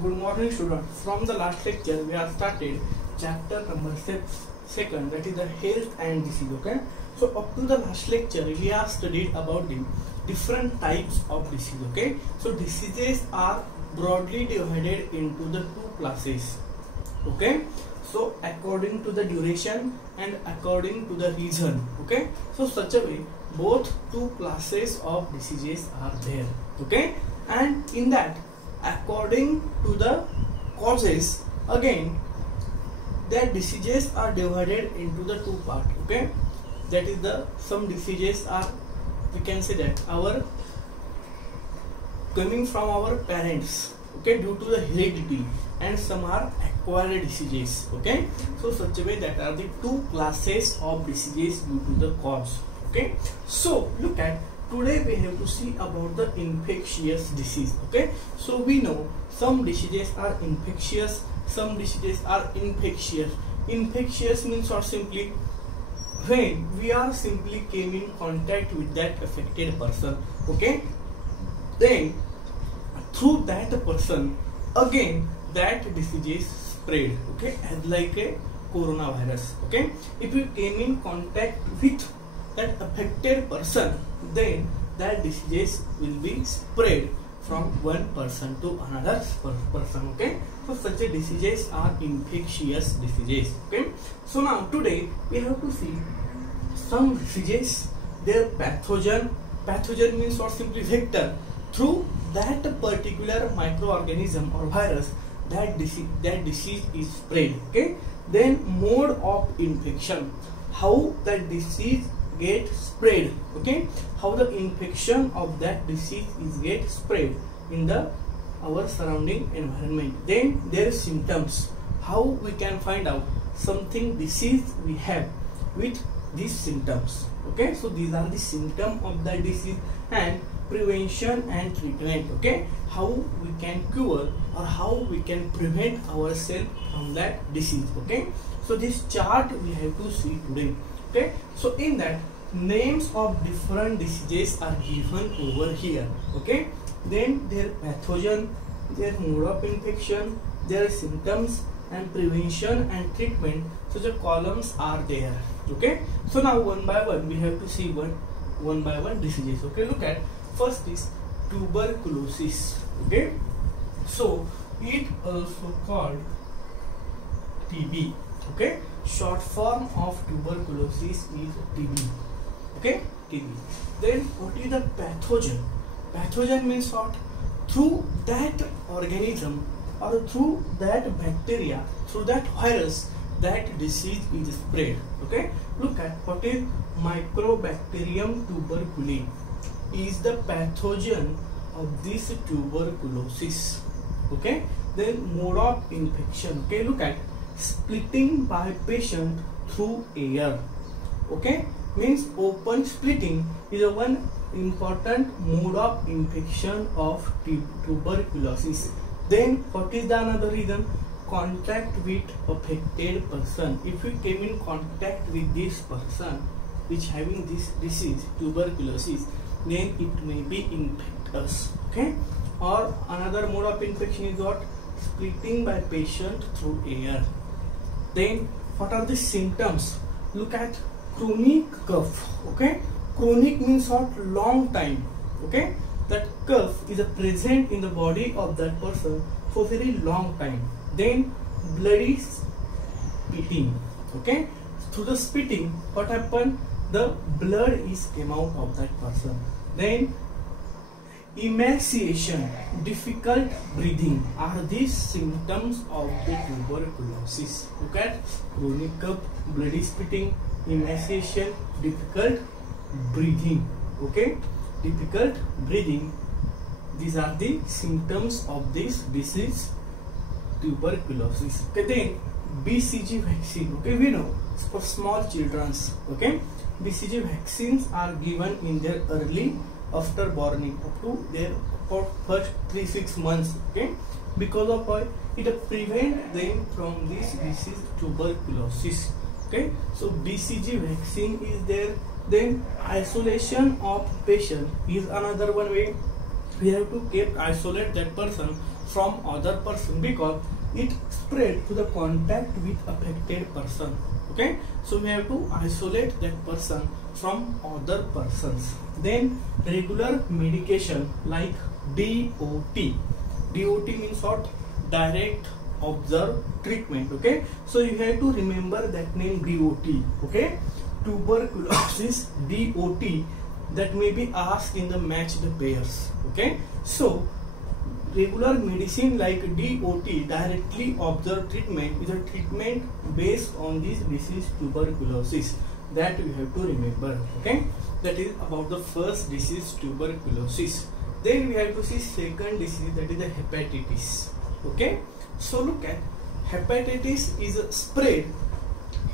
Good morning, students. From the last lecture, we have started chapter number 2, that is the health and disease. Okay. So up to the last lecture, we have studied about the different types of disease. Okay. So diseases are broadly divided into the two classes. Okay. So according to the duration and according to the reason. Okay. So such a way, both two classes of diseases are there. Okay. And in that, according to the causes, again that diseases are divided into the two parts. Okay, that is the some diseases are, we can say that our coming from our parents, okay, due to the heredity, and some are acquired diseases. Okay, so such a way that are the two classes of diseases due to the cause. Okay, so look at today we have to see about the infectious disease. Okay, so we know some diseases are infectious, some diseases are infectious. Infectious means or simply when we are simply came in contact with that affected person. Okay, then through that person again that disease spread. Okay, as like a coronavirus. Okay, if you came in contact with that affected person, then that disease will be spread from one person to another person. Okay, so such a diseases are infectious diseases. Okay, so now today we have to see some diseases, their pathogen. Pathogen means or simply vector through that particular microorganism or virus that disease is spread. Okay, then mode of infection, how that disease get spread. Okay, how the infection of that disease is get spread in the our surrounding environment. Then their symptoms, how we can find out something disease we have with these symptoms. Okay, so these are the symptom of the disease, and prevention and treatment. Okay, how we can cure or how we can prevent ourselves from that disease. Okay, so this chart we have to see today. Okay, so in that names of different diseases are given over here. Okay, then their pathogen, their mode of infection, their symptoms, and prevention and treatment. So the columns are there. Okay, so now one by one we have to see one by one diseases. Okay, look at first is tuberculosis. Okay, so it also called TB. Okay, short form of tuberculosis is TB. Okay, TB. Then what is the pathogen? Pathogen means what? Through that organism or through that bacteria, through that virus, that disease is spread. Okay, look at what is Mycobacterium tuberculin is the pathogen of this tuberculosis. Okay, then mode of infection. Okay, look at splitting by patient through air. Okay, means open splitting is a one important mode of infection of tuberculosis. Then what is the another reason? Contact with affected person. If we came in contact with this person which having this disease tuberculosis, then it may be infect us. Okay, or another mode of infection is what? Splitting by patient through air. Then what are the symptoms? Look at chronic cough. Okay, chronic means what? Long time. Okay, that cough is present in the body of that person for very long time. Then bloody spitting. Okay, through the spitting what happened? The blood is came out of that person. Then emaciation, difficult breathing are these symptoms of the tuberculosis. Look at chronic cough, bloody spitting, emaciation, difficult breathing. Okay, difficult breathing, these are the symptoms of this disease tuberculosis. Okay, then BCG vaccine. Okay, we know for small childrens. Okay, BCG vaccines are given in their early after borning up to their first 3-6 months. Okay, because of why it prevent them from this disease tuberculosis. Okay, so BCG vaccine is there. Then isolation of patient is another one way. we have to keep isolate that person from other person, because it spread to the contact with affected person. Okay, so we have to isolate that person from other persons. Then regular medication like DOT. DOT means what? Direct observe treatment. Okay, so you have to remember that name DOT. Okay, tuberculosis DOT, that may be asked in the match the pairs. Okay, so regular medicine like DOT, directly observed treatment, is a treatment based on this disease tuberculosis, that you have to remember. Okay, that is about the first disease, tuberculosis. Then we have to see second disease, that is the hepatitis. Okay, so look at hepatitis is a spread.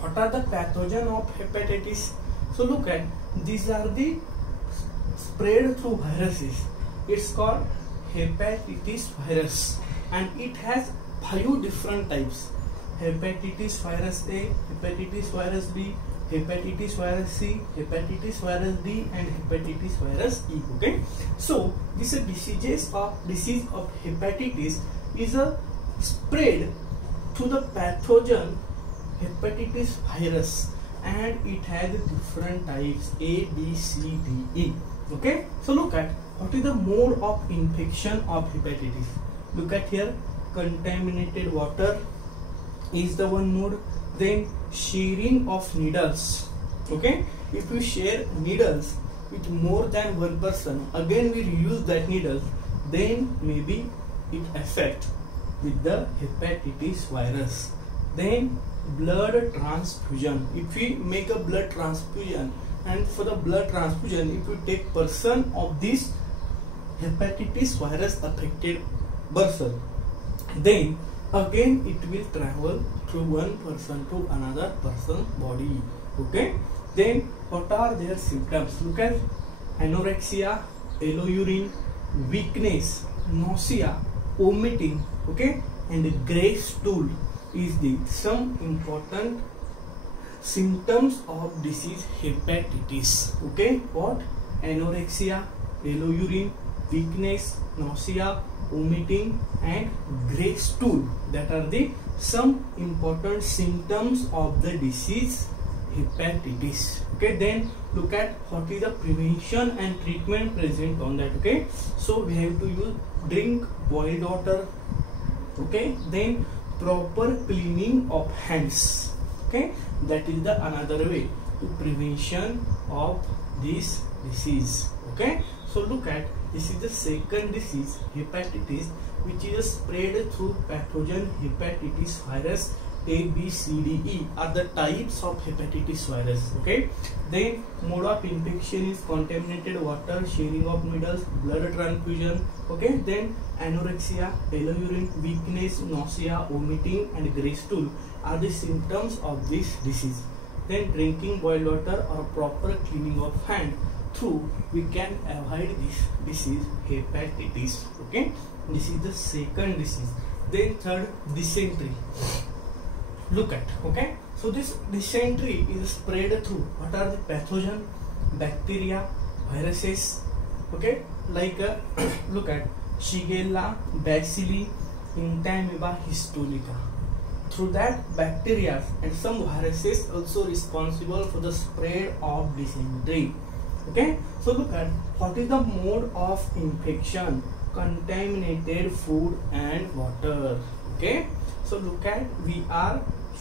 What are the pathogen of hepatitis? So look at, these are the spread through viruses. It's called hepatitis virus, and it has 5 different types: hepatitis virus A, hepatitis virus B, hepatitis virus C, hepatitis virus D, and hepatitis virus E. Okay, so this disease of hepatitis is a spread to the pathogen hepatitis virus, and it has different types A, B, C, D, E. Okay, so look at what is the mode of infection of hepatitis. Look at here, contaminated water is the one mode. Then sharing of needles. Okay, if you share needles with more than one person, again we reuse that needle, then maybe it affect with the hepatitis virus. Then blood transfusion. If we make a blood transfusion, and for the blood transfusion, if you take person of this hepatitis virus affected person, then again it will travel through one person to another person's body. Okay, then what are their symptoms? Look at anorexia, yellow urine, weakness, nausea, vomiting. Okay, and gray stool is the some important symptoms of disease hepatitis. Okay, what? Anorexia, yellow urine, weakness, nausea, vomiting, and gray stool. That are the some important symptoms of the disease hepatitis. Okay, then look at what is the prevention and treatment present on that. Okay, so we have to drink boiled water. Okay, then proper cleaning of hands. Okay, that is the another way to prevention of this disease. Okay, so look at, this is the second disease, hepatitis, which is spread through pathogen hepatitis virus A, B, C, D, E are the types of hepatitis virus. Okay, then mode of infection is contaminated water, sharing of needles, blood transfusion. Okay, then anorexia, yellow urine, weakness, nausea, vomiting, and gray stool are the symptoms of this disease. Then drinking boiled water or proper cleaning of hand, through we can avoid this disease hepatitis. Okay, this is the second disease. Then third, dysentery. Look at, okay, so this dysentery is spread through, what are the pathogen? Bacteria, viruses. Okay, like look at Shigella, Bacilli, Entamoeba histolytica. Through that bacteria and some viruses also responsible for the spread of dysentery. Okay, so look at what is the mode of infection? Contaminated food and water. Okay, so look at, we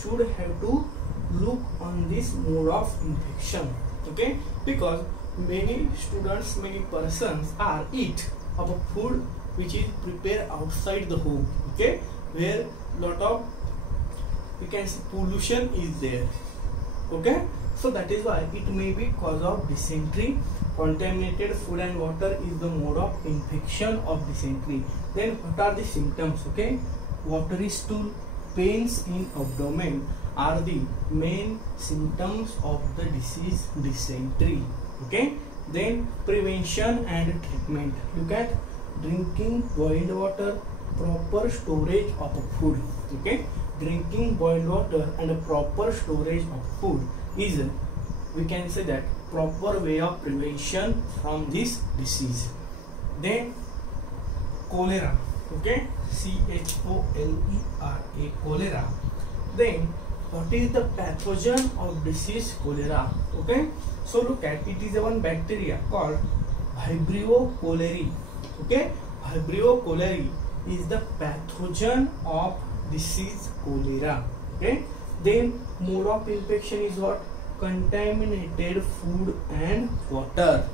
should have to look on this mode of infection. Okay, because many students, many persons are eat of a food which is prepared outside the home. Okay, where lot of, we can see, pollution is there. Okay, so that is why it may be cause of dysentery. Contaminated food and water is the mode of infection of dysentery. Then what are the symptoms? Okay, watery stool, pains in abdomen are the main symptoms of the disease dysentery. Okay, then prevention and treatment. Look at drinking boiled water, proper storage of food. Okay, drinking boiled water and a proper storage of food is, we can say, that proper way of prevention from this disease. Then cholera. Okay, CHOLERA, cholera. Then what is the pathogen of disease cholera? Okay, so look at it is a one bacteria called Vibrio cholerae. Okay, Vibrio cholerae is the pathogen of disease cholera. Okay, then mode of infection is what? Contaminated food and water.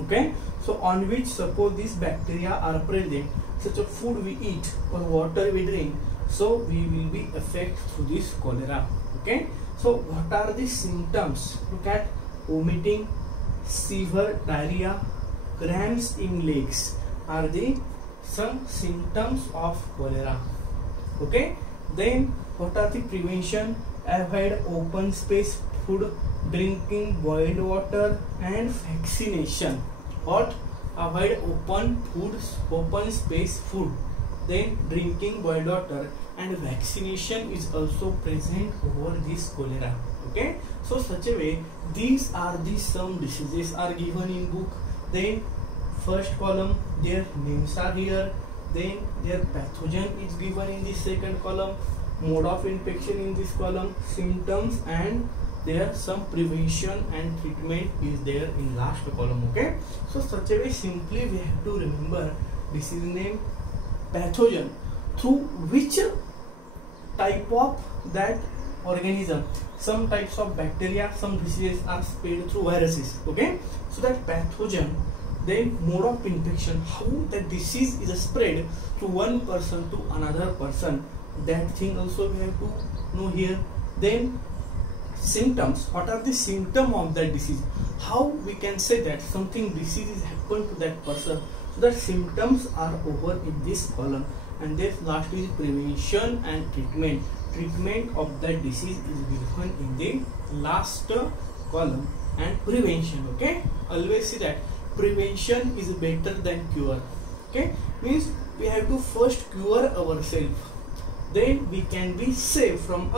Okay, so on which suppose these bacteria are present, such a food we eat or water we drink, so we will be affected through this cholera. Okay, so what are the symptoms? Look at vomiting, severe diarrhea, cramps in legs are the some symptoms of cholera. Okay, then what are the prevention? Avoid open space food, drinking boiled water, and vaccination. What? Avoid open space food, then drinking boiled water, and vaccination is also present over this cholera. Okay, so such a way these are the some diseases are given in book. Then first column their names are here, then their pathogen is given in the second column, mode of infection in this column, symptoms, and there some prevention and treatment is there in last column. Okay, so such a way simply we have to remember disease name, pathogen, through which type of that organism, some types of bacteria, some diseases are spread through viruses. Okay, so that pathogen, then mode of infection, how that disease is spread through one person to another person, that thing also we have to know here. Then symptoms, what are the symptoms of that disease, how we can say that something disease is happened to that person, so that symptoms are over in this column. And then last is prevention and treatment. Treatment of that disease is given in the last column, and prevention. Okay, always see that prevention is better than cure. Okay, means we have to first cure ourselves, then we can be safe from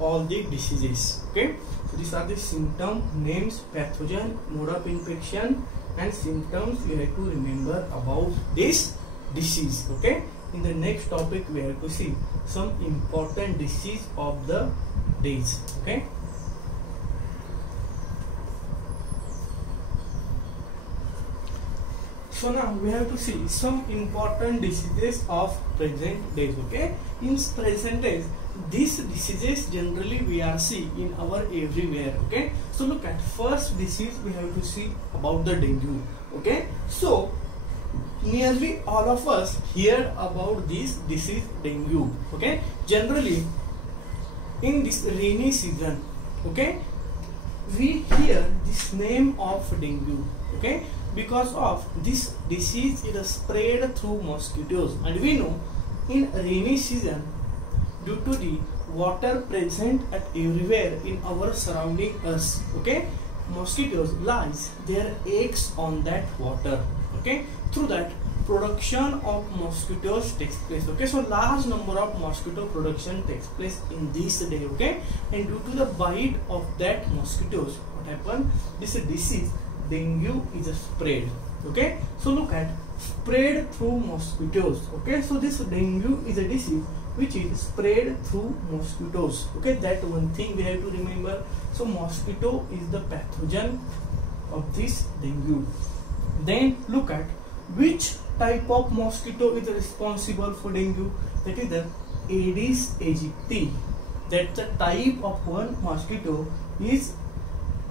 all the diseases. Okay, so these are the symptom, names, pathogen, mode of infection, and symptoms you have to remember about this disease. Okay, in the next topic we have to see some important disease of the days. Okay, so now we have to see some important diseases of present days. Okay, in present days these diseases generally we are seeing in our everywhere. Okay, so look at first disease we have to see about the dengue. Okay, so nearly all of us hear about this disease dengue. Okay, generally in this rainy season, okay, we hear this name of dengue. Okay, because of this disease is spread through mosquitoes, and we know in rainy season, due to the water present at everywhere in our surrounding us, okay, mosquitoes lies their eggs on that water. Okay, through that production of mosquitoes takes place. Okay, so large number of mosquito production takes place in this day. Okay, and due to the bite of that mosquitoes, what happen? This disease dengue is spread. Okay, so look at spread through mosquitoes. Okay, so this dengue is a disease which is spread through mosquitoes. Okay, that one thing we have to remember. So mosquito is the pathogen of this dengue. Then look at which type of mosquito is responsible for dengue. That is the Aedes aegypti. That's the type of one mosquito is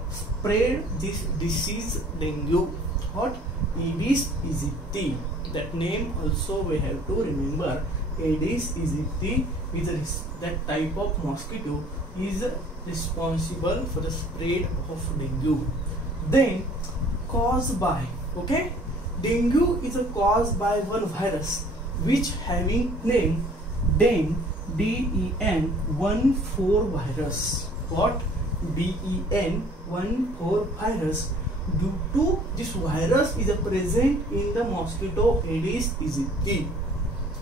spread this disease dengue. What? Aedes aegypti. That name also we have to remember. Aedes aegypti is that type of mosquito is responsible for the spread of dengue. Then caused by, okay, dengue is caused by one virus which having name DEN, DEN14 virus. What? DEN14 virus. Due to this virus is present in the mosquito Aedes aegypti.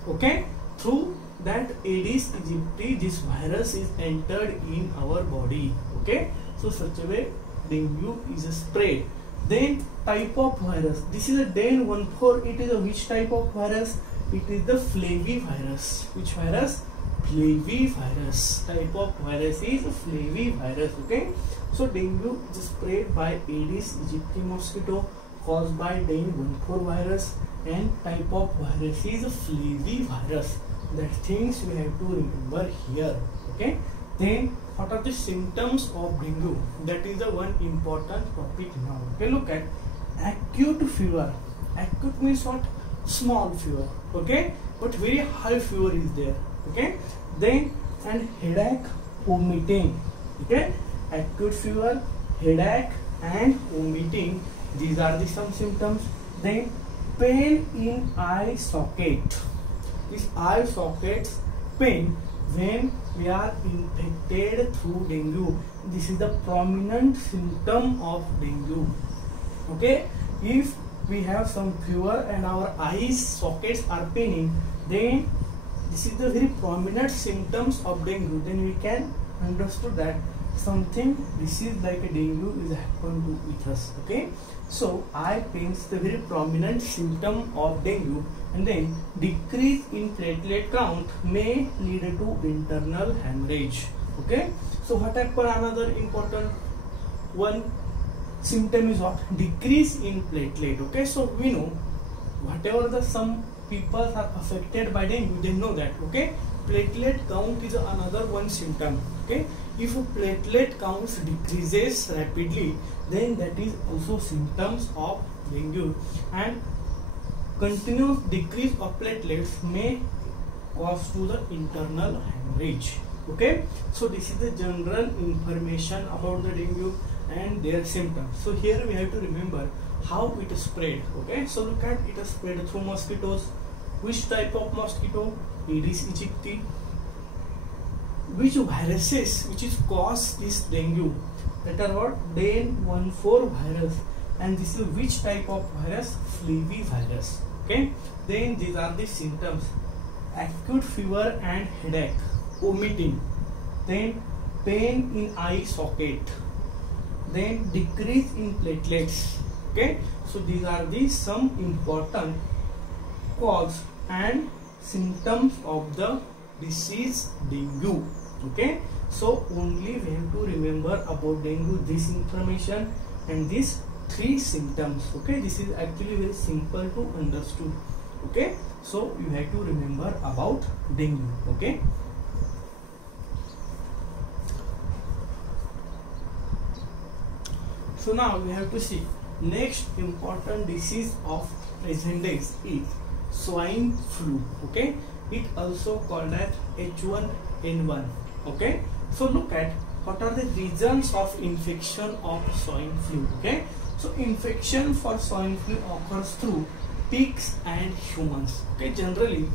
Okay, through that Aedes aegypti this virus is entered in our body. Okay, so such a way dengue is spread. Then type of virus. This is a DEN14. It is a which type of virus? It is the flavivirus. Which virus? Flavivirus. Type of virus is flavivirus. Okay. So dengue is spread by Aedes aegypti mosquito caused by DEN14 virus, and type of virus is flavivirus. That things we have to remember here. Okay. Then what are the symptoms of dengue? That is the one important topic now. Okay, look at acute fever. Acute means what? Small fever. Okay, but very high fever is there. Okay, then and headache, vomiting. Okay, acute fever, headache and vomiting. These are the some symptoms. Then pain in eye socket. This eye sockets pain when we are infected through dengue. This is the prominent symptom of dengue. Okay, if we have some fever and our eyes sockets are paining, then this is the very prominent symptoms of dengue. Then we can understand that something disease like a dengue is happened to with us. Okay, so eye pains the very prominent symptom of dengue. And then decrease in platelet count may lead to internal hemorrhage. Okay, so what happened? Another important one symptom is what? Decrease in platelet. Okay, so we know whatever the some people are affected by dengue, they know that. Okay, platelet count is another one symptom. Okay, if platelet counts decreases rapidly, then that is also symptoms of dengue. And continuous decrease of platelets may cause to the internal hemorrhage. Okay, so this is the general information about the dengue and their symptoms. So here we have to remember how it is spread. Okay, so look at it is spread through mosquitoes. Which type of mosquito? Aedes aegypti. Which viruses which is cause this dengue? That are what? DEN14 virus. And this is which type of virus? Flavivirus. Okay, then these are the symptoms: acute fever and headache, vomiting, then pain in eye socket, then decrease in platelets. Okay, so these are the some important cause and symptoms of the disease dengue. Okay, so only we have to remember about dengue this information and this three symptoms. Okay, this is actually very simple to understood. Okay, so you have to remember about dengue. Okay, so now we have to see next important disease of present days is swine flu. Okay, it also called as H1N1. Okay, so look at what are the reasons of infection of swine flu. Okay, so infection for swine flu occurs through pigs and humans. Okay, generally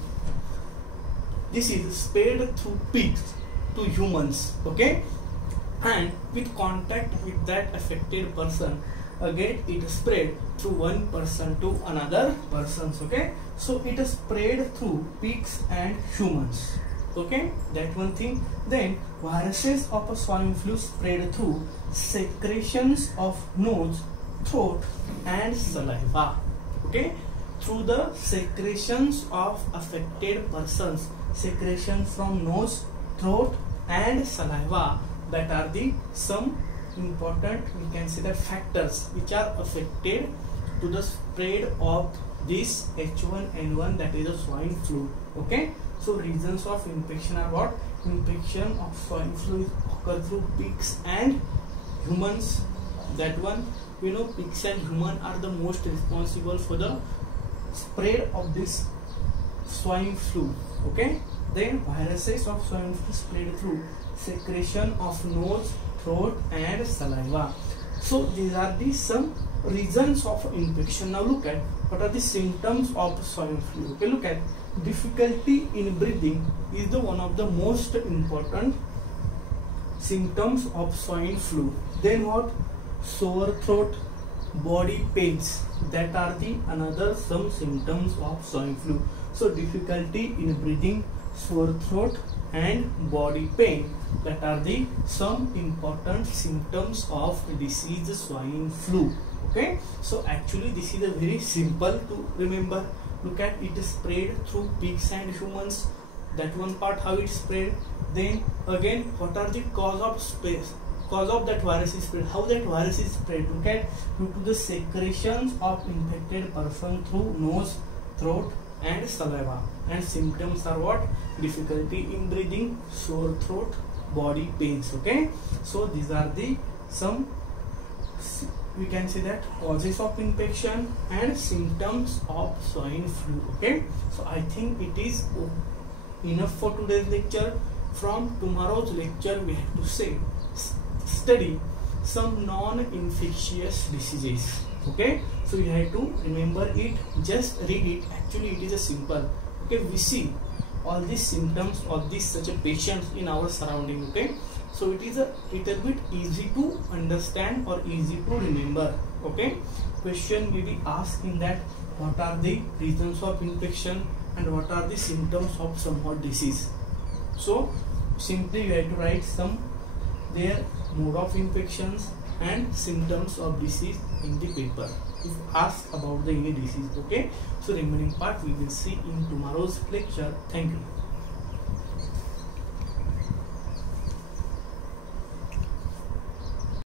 this is spread through pigs to humans. Okay, and with contact with that affected person, again it is spread through one person to another persons. Okay, so it is spread through pigs and humans. Okay, that one thing. Then viruses of a swine flu spread through secretions of nose, throat and saliva. Okay, through the secretions of affected persons, secretion from nose, throat and saliva. That are the some important, we can say, the factors which are affected to the spread of this H1N1, that is a swine flu. Okay, so reasons of infection are what? Infection of swine flu occur through pigs and humans. That one we know, pigs and human are the most responsible for the spread of this swine flu. Okay, then viruses of swine flu spread through secretion of nose, throat and saliva. So these are the some reasons of infection. Now look at what are the symptoms of swine flu. Okay, look at difficulty in breathing is the one of the most important symptoms of swine flu. Then what? Sore throat, body pains, that are the another some symptoms of swine flu. So difficulty in breathing, sore throat and body pain, that are the some important symptoms of disease swine flu. Okay, so actually this is a very simple to remember. Look at it is spread through pigs and humans. That one part how it spread. Then again, what are the cause of that virus is spread? How that virus is spread? Look at due to the secretions of infected person through nose, throat, and saliva. And symptoms are what? Difficulty in breathing, sore throat, body pains. Okay, so these are the some, we can say that, causes of infection and symptoms of swine flu. Okay, so I think it is enough for today's lecture. From tomorrow's lecture we have to say study some non-infectious diseases. Okay, so you have to remember it, just read it. Actually it is a simple. Okay, we see all these symptoms of this such a patients in our surrounding. Okay, so it is a little bit easy to understand or easy to remember. Okay, question may be asked in that, what are the reasons of infection and what are the symptoms of somewhat disease. So simply you have to write some their mode of infections and symptoms of disease in the paper if asked about the any disease. Okay, so remaining part we will see in tomorrow's lecture. Thank you.